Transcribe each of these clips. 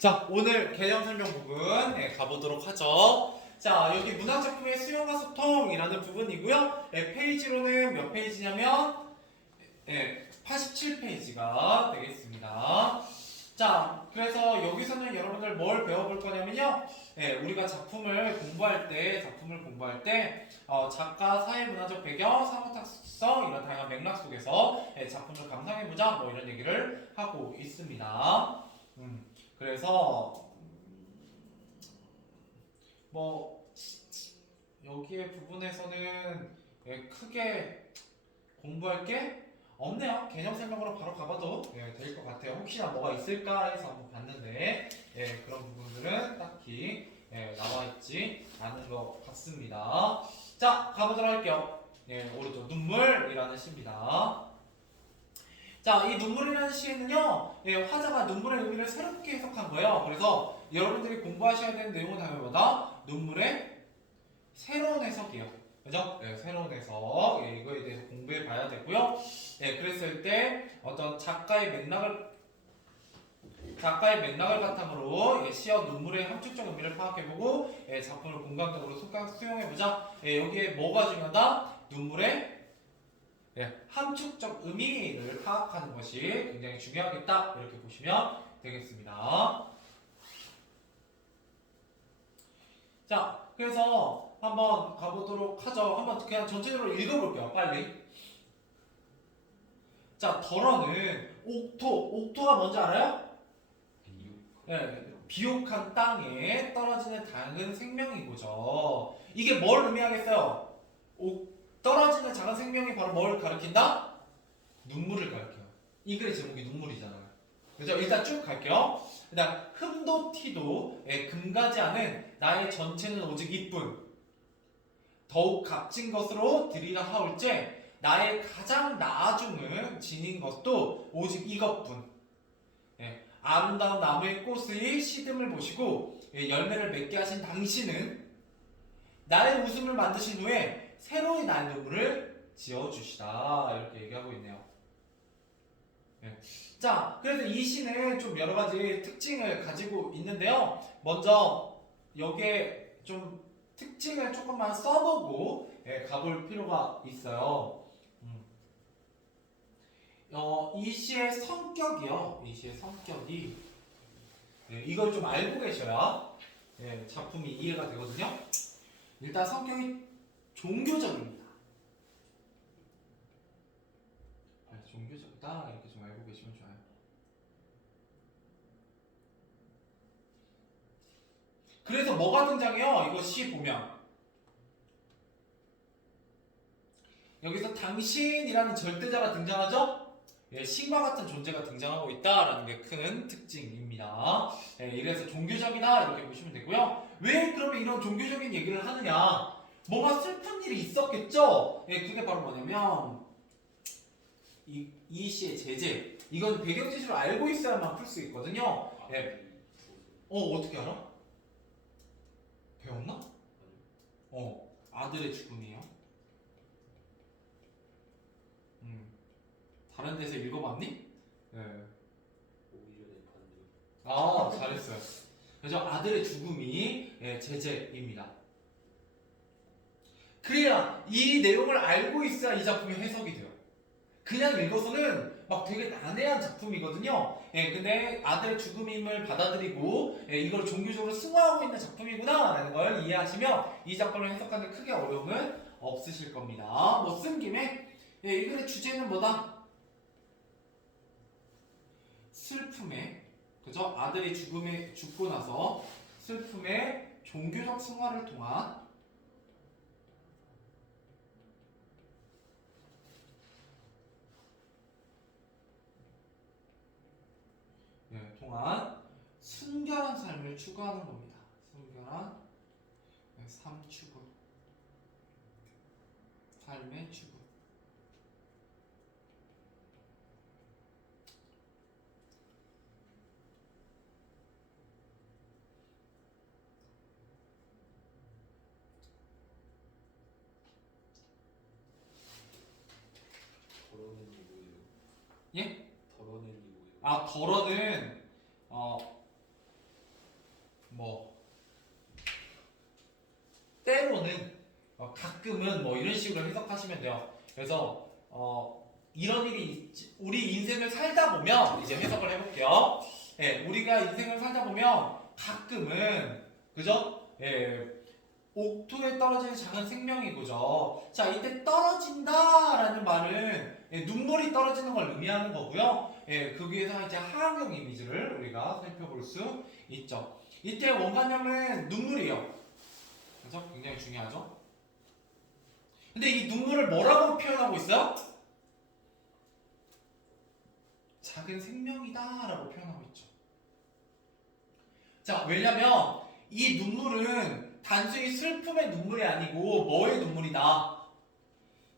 자, 오늘 개념 설명 부분 가보도록 하죠. 자, 여기 문학작품의 수용과 소통이라는 부분이고요. 페이지로는 몇 페이지냐면 87페이지가 되겠습니다. 자, 그래서 여기서는 여러분들 뭘 배워볼 거냐면요. 우리가 작품을 공부할 때 작가, 사회문화적 배경, 사고 특성 이런 다양한 맥락 속에서 작품을 감상해보자 뭐 이런 얘기를 하고 있습니다. 그래서 뭐 여기에 부분에서는 크게 공부할 게 없네요. 개념 설명으로 바로 가봐도 될 것 같아요. 혹시나 뭐가 있을까 해서 한번 봤는데 그런 부분들은 딱히 나와 있지 않은 것 같습니다. 자, 가보도록 할게요. 오른쪽 눈물이라는 시입니다. 자, 이 눈물이라는 시에는요, 화자가 눈물의 의미를 새롭게 해석한 거예요. 그래서 여러분들이 공부하셔야 되는 내용은 당연히 뭐다? 눈물의 새로운 해석이에요. 그죠? 새로운 해석. 이거에 대해서 공부해 봐야 되고요. 그랬을 때 어떤 작가의 맥락을 바탕으로 시와 눈물의 함축적 의미를 파악해보고 작품을 공감적으로 수용해보자. 여기에 뭐가 중요하다? 눈물의 함축적 의미를 파악하는 것이 굉장히 중요하겠다. 이렇게 보시면 되겠습니다. 자, 그래서 한번 가보도록 하죠. 한번 그냥 전체적으로 읽어볼게요. 빨리. 자, 덜어는 옥토가 뭔지 알아요? 비옥한 땅에 떨어지는 작은 생명이고죠. 이게 뭘 의미하겠어요? 떨어지는 작은 생명이 바로 뭘 가리킨다? 눈물을 가리켜요. 이 글의 제목이 눈물이잖아요. 그죠? 일단 쭉 갈게요. 일단 흠도 티도 금가지 않은 나의 전체는 오직 이뿐 더욱 값진 것으로 드리라 하올째 나의 가장 나중은 지닌 것도 오직 이것뿐. 아름다운 나무의 꽃의 시듬을 보시고 열매를 맺게 하신 당신은 나의 웃음을 만드신 후에 새로이 나의 눈물을 지어주시다. 이렇게 얘기하고 있네요. 자, 그래서 이 시는 좀 여러 가지 특징을 가지고 있는데요. 먼저 여기에 좀 특징을 조금만 써보고 가볼 필요가 있어요. 이 시의 성격이요. 이 시의 성격이 이걸 좀 알고 계셔야 작품이 이해가 되거든요. 일단 성격이 종교적입니다. 종교적이다 이렇게 좀 알고 계시면 좋아요. 그래서 뭐가 등장해요? 이거 시 보면 여기서 당신이라는 절대자가 등장하죠? 신과 같은 존재가 등장하고 있다라는 게 큰 특징입니다. 이래서 종교적이다 이렇게 보시면 되고요. 왜 그러면 이런 종교적인 얘기를 하느냐? 뭔가 슬픈 일이 있었겠죠? 그게 바로 뭐냐면 이 시의 제재. 이건 배경 지시를 알고 있어야만 풀 수 있거든요. 어떻게 알아? 배웠나? 아들의 죽음이에요. 다른 데서 읽어봤니? 아, 잘했어요. 그래서 아들의 죽음이 제재입니다. 그래야 이 내용을 알고 있어야 이 작품이 해석이 돼요. 그냥 읽어서는 막 되게 난해한 작품이거든요. 근데 아들의 죽음임을 받아들이고 이걸 종교적으로 승화하고 있는 작품이구나 라는 걸 이해하시면 이 작품을 해석하는 크게 어려움은 없으실 겁니다. 뭐 쓴 김에 이 글의 주제는 뭐다? 슬픔에, 그죠? 아들이 죽고 나서 슬픔의 종교적 승화를 통한 순결한 삶을 추구하는 겁니다. 순결한 삶 추구, 삶의 추구. 덜어낸이 뭐예요? 예? 덜어낸이 뭐예요? 덜어는 가끔은 뭐 이런 식으로 해석하시면 돼요. 그래서 이런 일이 우리 인생을 살다 보면 이제 해석을 해볼게요. 예, 우리가 인생을 살다 보면 가끔은 그죠? 예, 옥토에 떨어지는 작은 생명이고죠. 자, 이때 떨어진다라는 말은 눈물이 떨어지는 걸 의미하는 거고요. 예, 그 위에서 이제 하악형 이미지를 우리가 살펴볼 수 있죠. 이때 원관념은 눈물이에요. 그죠? 굉장히 중요하죠. 근데 이 눈물을 뭐라고 표현하고 있어요? 작은 생명이다라고 표현하고 있죠. 자, 왜냐면 이 눈물은 단순히 슬픔의 눈물이 아니고 뭐의 눈물이다?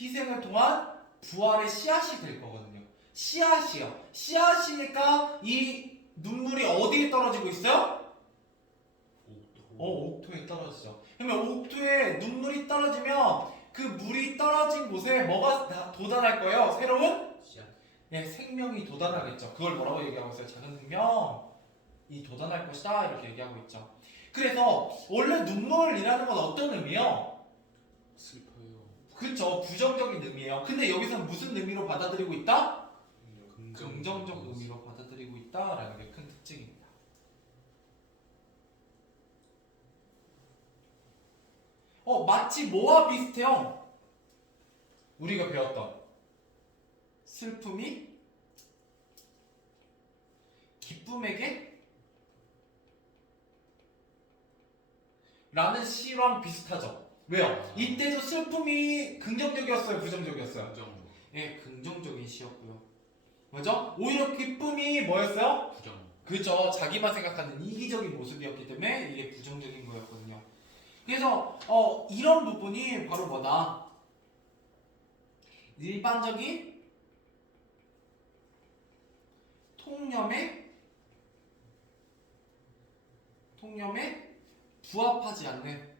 희생을 통한 부활의 씨앗이 될 거거든요. 씨앗이요. 씨앗이니까 이 눈물이 어디에 떨어지고 있어요? 옥토에 떨어지죠. 그러면 옥토에 눈물이 떨어지면 그 물이 떨어진 곳에 뭐가 돋아날 거예요? 새로운? 씨앗. 예, 생명이 돋아나겠죠. 그걸 뭐라고 얘기하고 있어요? 작은 생명이 돋아날 것이다 이렇게 얘기하고 있죠. 그래서 원래 눈물이라는 건 어떤 의미예요? 슬퍼요. 그렇죠. 부정적인 의미예요. 근데 여기서 무슨 의미로 받아들이고 있다? 긍정적 의미로 받아들이고 있다라는 게 큰 특징입니다. 마치 뭐와 비슷해요? 우리가 배웠던 슬픔이 기쁨에게 라는 시랑 비슷하죠. 왜요? 이때도 슬픔이 긍정적이었어요, 부정적이었어요? 부정. 예, 긍정적인 시였고요. 맞죠? 오히려 기쁨이 뭐였어요? 부정. 그죠. 자기만 생각하는 이기적인 모습이었기 때문에 이게 부정적인 거였거든요. 그래서 이런 부분이 바로 뭐다? 일반적인 통념에 부합하지 않는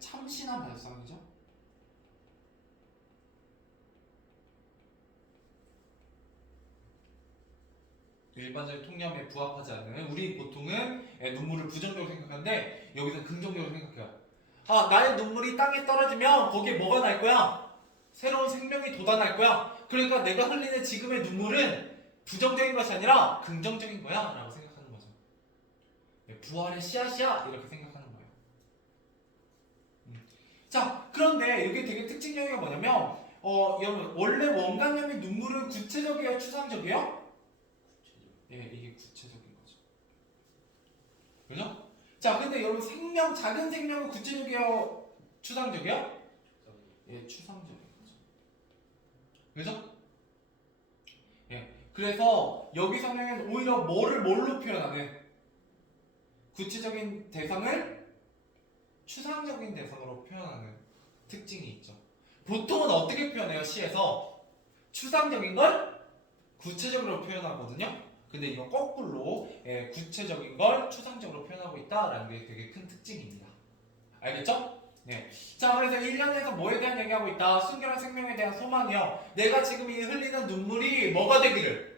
참신한 발상이죠. 일반적인 통념에 부합하지 않는 우리 보통은 눈물을 부정적으로 생각하는데 여기서 긍정적으로 생각해요. 나의 눈물이 땅에 떨어지면 거기에 뭐가 날 거야? 새로운 생명이 돋아날 거야. 그러니까 내가 흘리는 지금의 눈물은 부정적인 것이 아니라 긍정적인 거야 라고 생각하는 거죠. 부활의 씨앗이야 이렇게 생각하는 거예요. 자, 그런데 이게 되게 특징적인 게 뭐냐면 여러분 원래 원관념의 눈물은 구체적이에요? 추상적이에요? 예, 이게 구체적인 거죠. 그죠? 자, 근데 여러분 작은 생명은 구체적이에요? 추상적이에요? 예, 추상적인 거죠. 그죠? 예, 그래서 여기서는 오히려 뭘로 표현하는? 구체적인 대상을 추상적인 대상으로 표현하는 특징이 있죠. 보통은 어떻게 표현해요? 시에서 추상적인 걸 구체적으로 표현하거든요. 근데 이건 거꾸로 구체적인 걸 추상적으로 표현하고 있다라는 게 되게 큰 특징입니다. 알겠죠? 네. 자, 그래서 1년에서 뭐에 대한 얘기하고 있다? 순결한 생명에 대한 소망이요. 내가 지금 이 흘리는 눈물이 뭐가 되기를?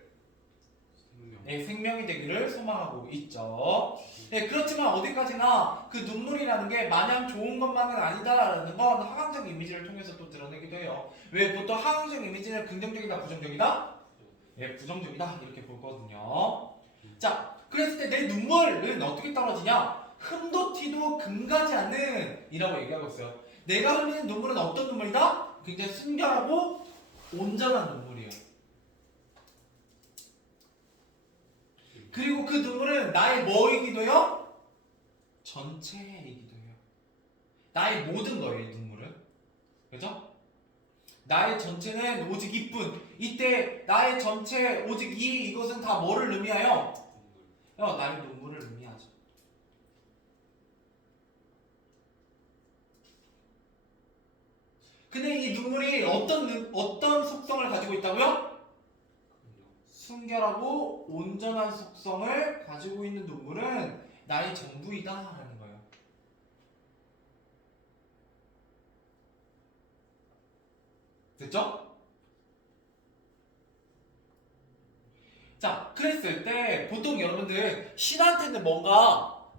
생명이 되기를 소망하고 있죠. 그렇지만 어디까지나 그 눈물이라는 게 마냥 좋은 것만은 아니다라는 건 하강적 이미지를 통해서 또 드러내기도 해요. 왜 보통 하강적 이미지는 긍정적이다, 부정적이다? 부정적이다 이렇게 보거든요. 자, 그랬을 때 내 눈물은 어떻게 떨어지냐? 흠도 티도 금가지 않는 이라고 얘기하고 있어요. 내가 흘리는 눈물은 어떤 눈물이다? 굉장히 순결하고 온전한 눈물이에요. 그리고 그 눈물은 나의 뭐이기도 해요? 전체이기도 해요. 나의 모든 거예요, 이 눈물은. 그죠? 나의 전체는 오직 이뿐. 이때 나의 전체 오직 이것은 다 뭐를 의미하여? 나의 눈물을 의미하죠. 근데 이 눈물이 어떤 속성을 가지고 있다고요? 순결하고 온전한 속성을 가지고 있는 눈물은 나의 전부이다라는 거예요. 됐죠? 자, 그랬을 때 보통 여러분들 신한테는 뭔가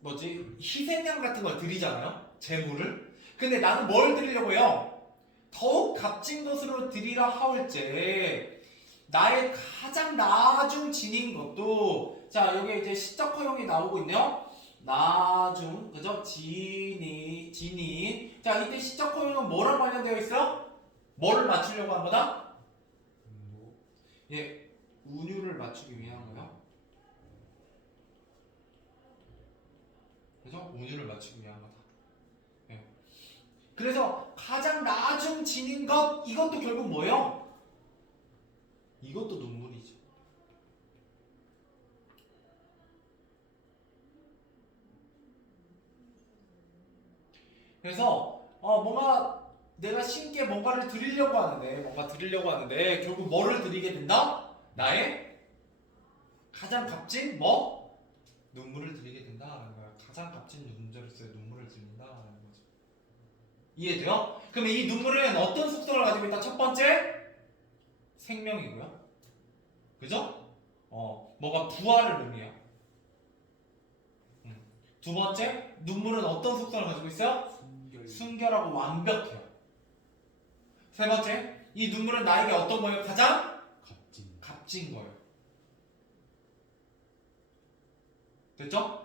뭐지 희생양 같은 걸 드리잖아요. 재물을. 근데 나는 뭘 드리려고 해요? 더욱 값진 것으로 드리라 하올제 나의 가장 나중 진인 것도 자 여기 이제 시적 허용이 나오고 있네요. 나중 그죠? 진인 자 이때 시적 허용은 뭐랑 관련되어 있어요? 뭐를 맞추려고 한 거다? 뭐 예, 운율을 맞추기 위한 거요. 그죠? 운율을 맞추기 위한 거다. 예. 그래서 가장 나중 진인 것 이것도 결국 뭐예요? 이것도 눈물이죠. 그래서 뭔가 내가 신께 뭔가를 드리려고 하는데 결국 뭐를 드리게 된다? 나의 가장 값진 뭐? 눈물을 드리게 된다라는 거야. 가장 값진 존재로서의 눈물을 드린다라는 거죠. 이해돼요? 그러면 이 눈물은 어떤 속성을 가지고 있다? 첫 번째 생명이고요. 그죠? 뭔가 부활을 의미해요. 두 번째 눈물은 어떤 속성을 가지고 있어요? 순결 순결하고 완벽해요. 세 번째, 이 눈물은 나에게 어떤 거예요? 가장 값진 값진 거예요. 됐죠?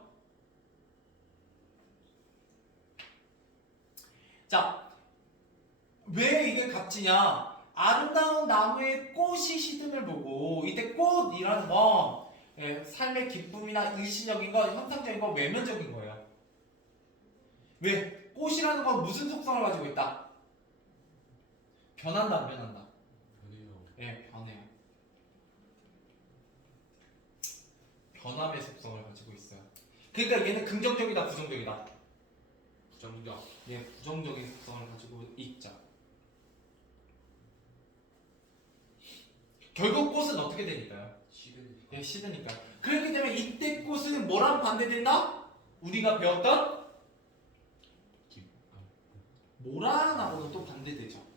자, 왜 이게 값지냐? 아름다운 나무의 꽃이 시듬을 보고 이때 꽃이라는 건 삶의 기쁨이나 일시적인 거, 형상적인 거, 외면적인 거예요. 왜? 꽃이라는 건 무슨 속성을 가지고 있다? 변한다, 안 변한다? 변해요. 예, 변해요. 변함의 속성을 가지고 있어요. 그러니까 얘는 긍정적이다, 부정적이다? 부정적 예, 부정적인 속성을 가지고 있죠. 결국 꽃은 어떻게 되니까요? 시드니까 예, 시드니까. 그렇기 때문에 이때 꽃은 뭐랑 반대된다? 우리가 배웠던 기 모란하고는 또 반대되죠.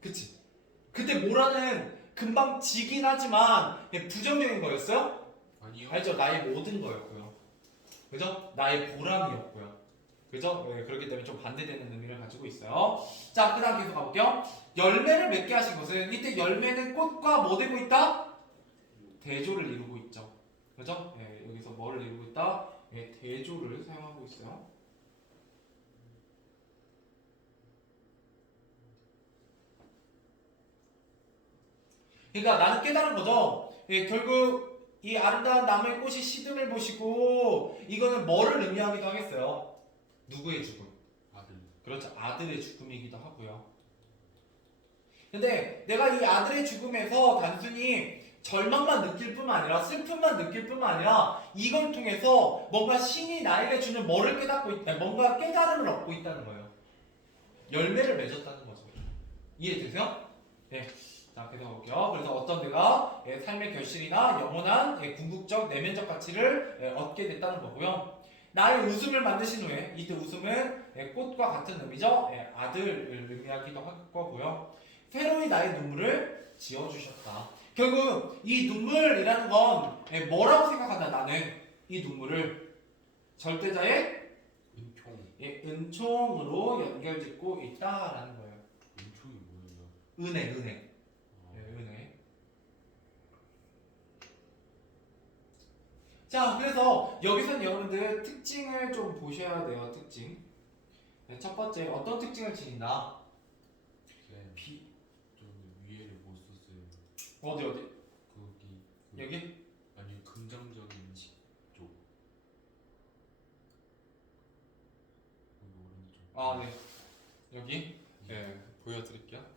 그치? 그때 모란은 금방 지긴 하지만 부정적인 거였어요? 아니요. 알죠? 나의 모든 거였고요. 그죠? 나의 보람이었고요. 그죠? 네, 그렇기 때문에 좀 반대되는 의미를 가지고 있어요. 자, 그 다음 계속 가볼게요. 열매를 맺게 하신 것은 이때 열매는 꽃과 뭐 되고 있다? 대조를 이루고 있죠. 그죠? 네, 여기서 뭐를 이루고 있다? 네, 대조를 사용하고 있어요. 그러니까 나는 깨달은 거죠. 예, 결국 이 아름다운 나무의 꽃이 시듬을 보시고 이거는 뭐를 의미하기도 하겠어요. 누구의 죽음? 아들 그렇죠. 아들의 죽음이기도 하고요. 근데 내가 이 아들의 죽음에서 단순히 절망만 느낄 뿐만 아니라 슬픔만 느낄 뿐만 아니라 이걸 통해서 뭔가 신이 나에게 주는 뭐를 깨닫고 있다. 뭔가 깨달음을 얻고 있다는 거예요. 열매를 맺었다는 거죠. 이해되세요? 네. 자, 계속 볼게요. 그래서 어떤 데가 삶의 결실이나 영원한 궁극적 내면적 가치를 얻게 됐다는 거고요. 나의 웃음을 만드신 후에 이때 웃음은 꽃과 같은 의미죠. 아들을 의미하기도 할 거고요. 새로이 나의 눈물을 지어주셨다. 결국 이 눈물이라는 건 뭐라고 생각한다? 나는 이 눈물을 절대자의 은총 은총으로 연결짓고 있다라는 거예요. 은총이 뭐예요? 은혜. 아, 은혜. 자, 그래서 여기서는 여러분들 특징을 좀 보셔야 돼요. 특징. 첫 번째, 어떤 특징을 지닌다? 쌤 비, 저는 위에를 못 썼어요. 어디? 거기 여기? 아니 긍정적인 쪽 여기 오른쪽 아, 네. 여기? 네, 보여드릴게요.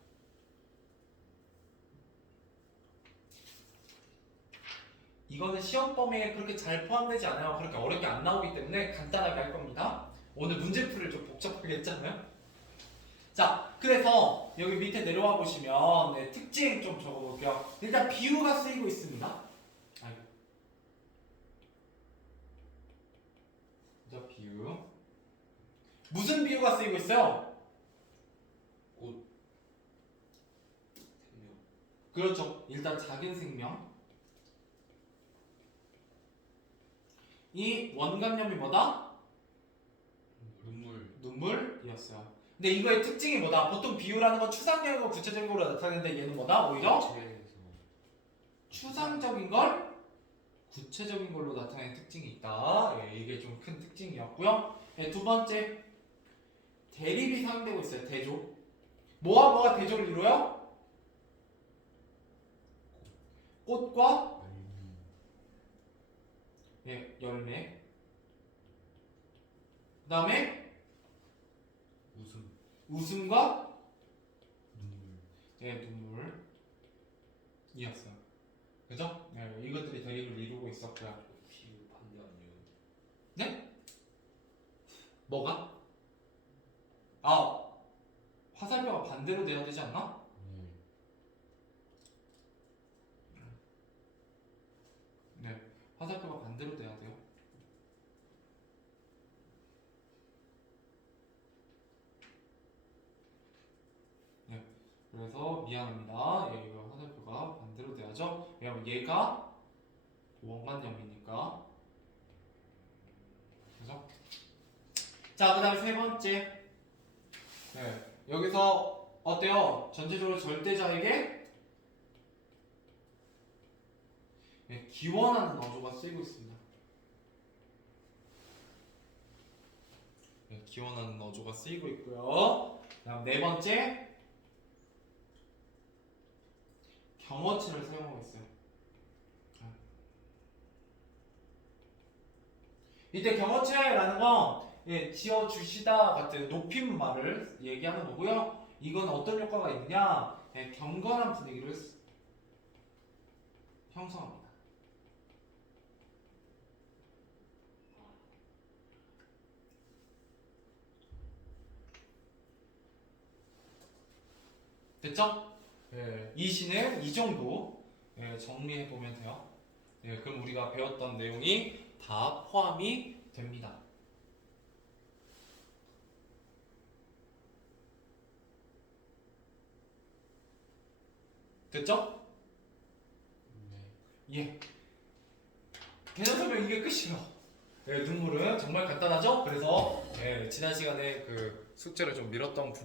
이거는 시험 범위에 그렇게 잘 포함되지 않아요. 그렇게 어렵게 안 나오기 때문에 간단하게 할 겁니다. 오늘 문제풀이를 좀 복잡하게 했잖아요. 자, 그래서 여기 밑에 내려와 보시면 특징 좀 적어볼게요. 일단 비유가 쓰이고 있습니다. 자, 비유. 무슨 비유가 쓰이고 있어요? 꽃 태명 그렇죠. 일단 작은 생명. 이 원간염이 뭐다? 눈물이었어요. 근데 이거의 특징이 뭐다? 보통 비유라는 건 추상적인 거 구체적인 걸로 나타내는데 얘는 뭐다? 오히려 체에서 추상적인 걸 구체적인 걸로 나타내는 특징이 있다. 예, 이게 좀 큰 특징이었고요. 예, 두 번째, 대립이 사용되고 있어요. 대조. 뭐와 뭐가 대조를 이루어요? 꽃과 예, 열매. 그 다음에 웃음과 눈물. 예, 눈물이었어요. 그죠? 네, 이것들이 대립을 이루고 있었고요. 비유 반대 아니에요? 네? 뭐가? 아, 화살표가 반대로 돼야 되지 않나? 네, 화살표가 반대로 돼야 돼요. 네, 그래서 미안합니다. 예, 이거 화살표가 반대로 돼야죠. 왜냐면 얘가 원간염이니까. 그죠? 자, 그 다음에 세 번째. 네, 여기서 어때요? 전체적으로 절대자에게 네, 기원하는 어조가 쓰이고 있습니다. 네, 기원하는 어조가 쓰이고 있고요. 다음 네 번째, 경어치를 사용하고 있어요. 이때 경어치라는 건 예, 지어주시다 같은 높임말을 얘기하는 거고요. 이건 어떤 효과가 있느냐? 예, 경건한 분위기를 형성합니다. 됐죠? 예, 이 시는 이 정도 예, 정리해 보면 돼요. 예, 그럼 우리가 배웠던 내용이 다 포함이 됩니다. 됐죠? 네. 예. 개념 설명 이게 끝이에요. 예, 눈물은 정말 간단하죠? 그래서 예, 지난 시간에 그 숙제를 좀 미뤘던 부분